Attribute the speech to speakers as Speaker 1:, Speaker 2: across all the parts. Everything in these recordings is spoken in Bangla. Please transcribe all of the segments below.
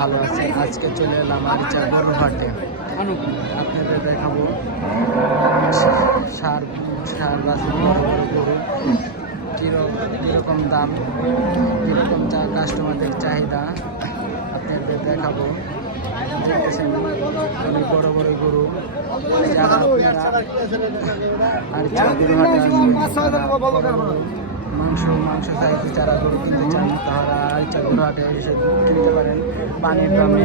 Speaker 1: ভালো আছি। আজকে চলে এলাম আরিচা বড় হাটে আপনাদের দেখাবো সার সার গাছের বড় বড় গরু। কীরকম দাম, কীরকম চা কাস্টমারদের চাহিদা, আপনাদের দেখাবো। দেখতেছেন, অনেক বড় বড় গরু। গরু হাটে তারা মাংস চাইতে যারা গরু কিনতে চান তারা আরিচা গরু হাটে এসে কিনতে পারেন। পানির দামে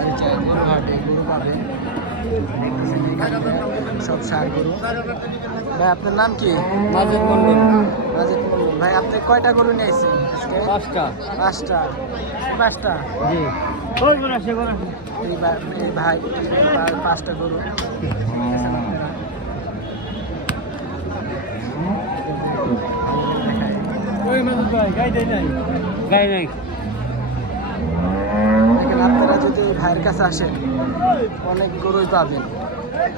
Speaker 1: আরিচা গরু হাটে গরু পাবেন সব সার গরু। ভাই আপনার নাম কি?
Speaker 2: মাজেদ মন্ডল।
Speaker 1: মন্ডল। ভাই আপনি কয়টা গরু নিয়েছেন আজকে?
Speaker 2: পাঁচটা।
Speaker 1: পাঁচটা। পাঁচটা?
Speaker 2: জি।
Speaker 1: ভাই পাঁচটা গরু দেখতেছেন আপনারা।
Speaker 2: ওই মাজেদ ভাই গাই নাই?
Speaker 1: আপনারা যদি ভাইয়ের কাছে আসেন অনেক গরুই পাবেন।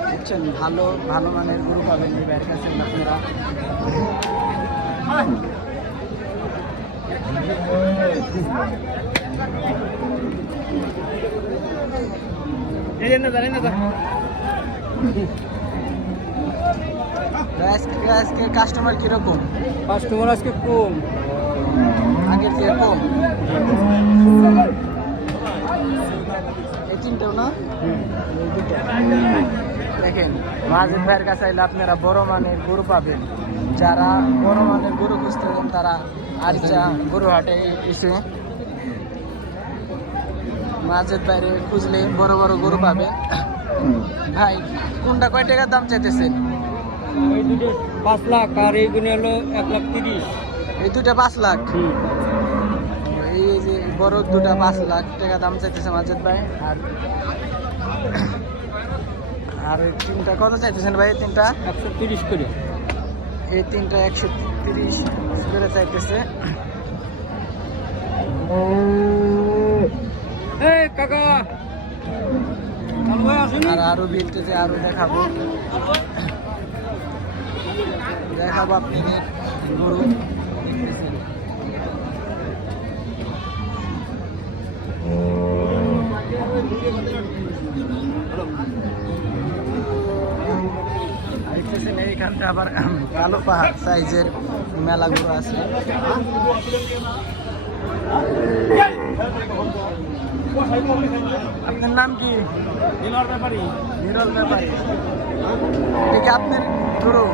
Speaker 1: বুঝছেন? ভালো ভালো মানের গরু পাবেন এই ভাইয়ের কাছে আপনারা। আজকে কাস্টমার কীরকম?
Speaker 2: কাস্টমার আজকে কম।
Speaker 1: আগের কম এই তিনটেও না? দেখেন মাঝের ভাইয়ের কাছে আপনারা বড় মানের গরু পাবেন। যারা বড় মানের গরু খুঁজতেছেন তারা আরিচা গরুহাটে মাঝের বাইরে খুঁজলে বড় বড় গরু পাবেন। ভাই, কোনটা কয় টাকার দাম চাইতেছেন?
Speaker 2: পাঁচ লাখ, আর এইগুলো হলো এক লাখ তিরিশ।
Speaker 1: এই দুটা পাঁচ লাখ। এই যে বড় দুটা পাঁচ লাখ টাকা দাম চাইতেছে মাজেদ ভাই আর আর তিনটা কত চাইতেছেন ভাই তিনটা?
Speaker 2: একশো তিরিশ করে।
Speaker 1: এই তিনটা একশো তিরিশ করে চাইতেছে।
Speaker 2: কাকা।
Speaker 1: আর আরও বিলতেছে আরও দেখাবো। দেখাবো আপনি গরু। এইখানটা আবার কালো পাহাড় সাইজের মেলা গরু আছে। আপনার নাম কি?
Speaker 2: দিলার ব্যাপারই
Speaker 1: নিরল ব্যাপারী। এটা আপনার গরু?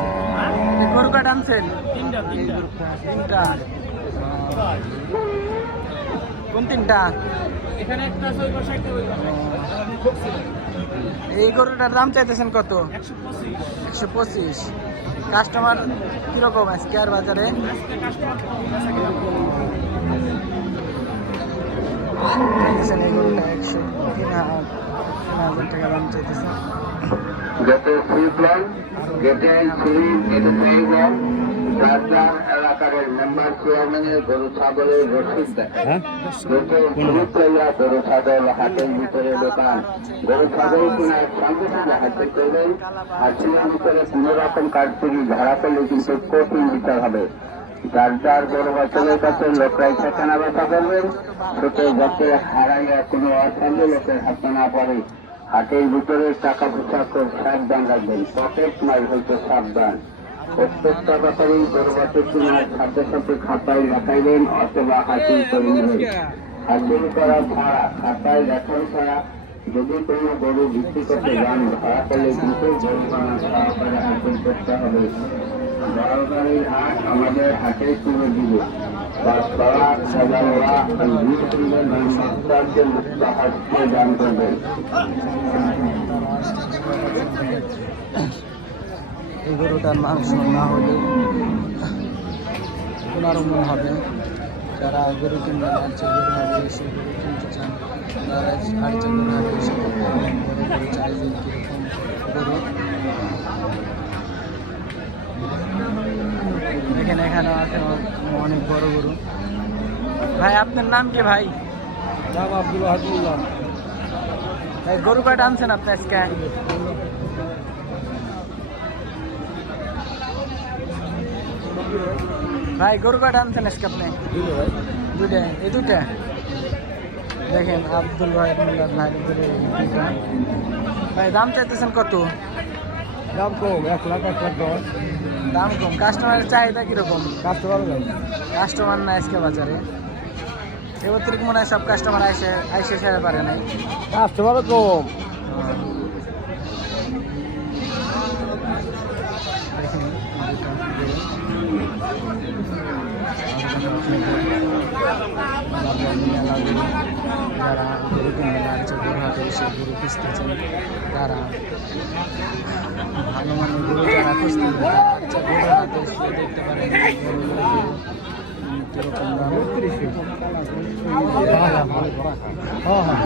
Speaker 1: গরু কাটা আনছেন?
Speaker 2: তিনটা। তিনটা।
Speaker 1: কোন তিনটা? এই গরুটার দাম চাইতেছেন কত?
Speaker 2: একশো পঁচিশ।
Speaker 1: কাস্টমার কীরকম আজকে আর বাজারে? চাইতেছেন এই গরুটা একশো তিন হাজার টাকা দাম চাইতেছেন।
Speaker 3: এলাকার মেম্বার চেয়ারম্যানের গরু ছাগলের রসিদ দেখে গরু ছাগল হাটের ভিতরে দোকান গরু ছাগল কিনা সঙ্গে সঙ্গে হাতে করবেন আর ভিতরে কোনো রকম কার্ডটি ধারা করলে কিন্তু কঠিন বিচার হবে। যার যার গরু বাচ্চাদের কাছে লোকরাই সেখানে ব্যথা করবেন ছোট যাতে হারাইয়া কোনো অসাধ্য লোকের হাতে না পড়ে। হাটের ভিতরে টাকা পয়সা করে সাবধান রাখবেন পকেট মার হইতে সাবধান। প্রত্যেকটা ব্যাপারেই কিনার সাথে সাথে খাতায় লেখাইবেন অথবা হাসিল করে নেবেন হাসিল করা ছাড়া খাতায় লেখানো ছাড়া যদি কোনো গরু বিক্রি করতে যান ভাড়া করলে কিন্তু জরিমানা সহকারে হাসিল করতে হবে। বড়গাড়ির হাট আমাদের হাটে তুলে দিবে। বাসপাড়া সাজাওয়া
Speaker 1: এই গরুটার মাংস না হলে পুনরমন হবে। যারা গরু কিনবেন আর্চে গরু হাটে এসে গরু কিনতে চান তারা আর্চে গরু হাটে এসে গরু চাইছেন কীরকম গরু এখানে এখানে আছে অনেক বড় গরু। ভাই আপনার নাম কি ভাই?
Speaker 2: নাম আব্দুল হাজুল্লাহ
Speaker 1: ভাই গরু কয়টা আনছেন আপনি আজকে? ভাই গরু কয়টা আনছেন আজকে আপনি? দুইটা এই দুটা দেখেন আব্দুল ভাই ভাই ভাই দাম চাইতেছেন কত?
Speaker 2: দাম কম এক লাখ এক লাখ দশ।
Speaker 1: দাম কম। কাস্টমারের চাহিদা কীরকম?
Speaker 2: কাস্টমার
Speaker 1: কাস্টমার না আজকে বাজারে। এবার থেকে মনে হয় সব কাস্টমার আইসে আইসে সেরে পারে নাই।
Speaker 2: কাস্টমারও কম।
Speaker 1: যারা গরু কিনতে লাগছে গরু হাটে এসে গরু তারা ভালো মানের গরু যারা খুঁজতেছেন তারা হচ্ছে দেখতে পারেন কীরকম দাম
Speaker 2: হ্যাঁ হ্যাঁ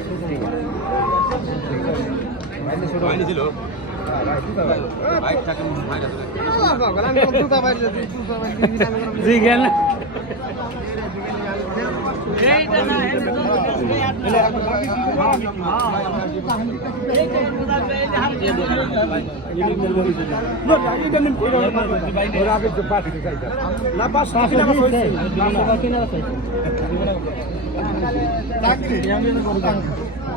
Speaker 2: জি জ্ঞান
Speaker 1: আমার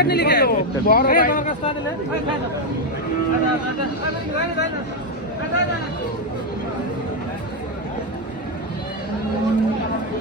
Speaker 1: নিয়ে লিখে
Speaker 2: বড় ভাই।
Speaker 1: কাস্তা দিলে